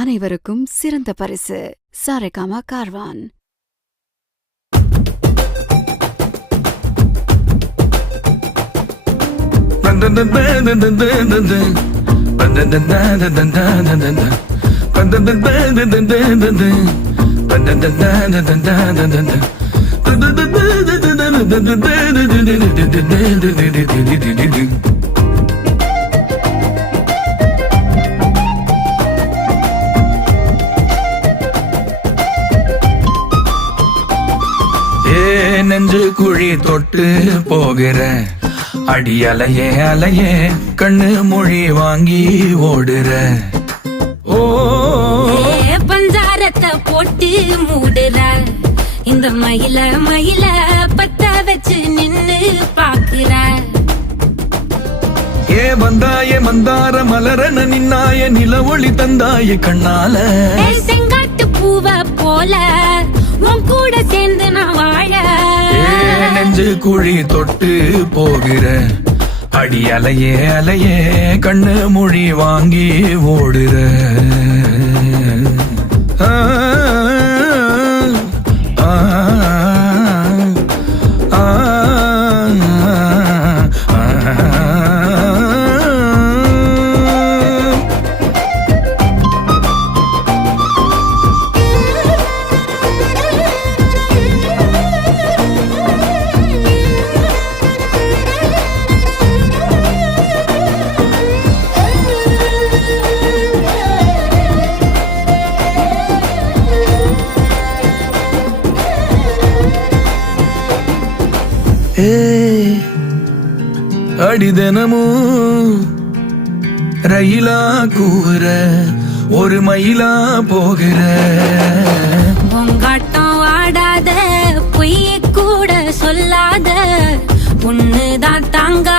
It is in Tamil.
அனைவருக்கும் சிறந்த பரிசு சாரேகாமா கார்வான். நெஞ்சு குழி தொட்டு போகிற அடி அலையே அலையே கண்ணு மொழி வாங்கி ஓடுற. ஓ பஞ்சாரத்தை போட்டு மூடுற இந்த மயில மயில பத்த வச்சு நின்னு பாக்குற. ஏ வந்தாய மந்தார மலரன நின்னாய நில ஒளி தந்தாய கண்ணால. செங்காட்டு பூவ போல உன் கூட சேர்ந்து நான் வாழ. நெஞ்சு குழி தொட்டு போகிற அடி அலையே அலையே கண்ணு மொழி வாங்கி ஓடுற. அடிதனமும் ரயிலா கூற ஒரு மயிலா போகிற. பொங்காட்டம் ஆடாத பொய் கூட சொல்லாத பொண்ணுதான் தாங்க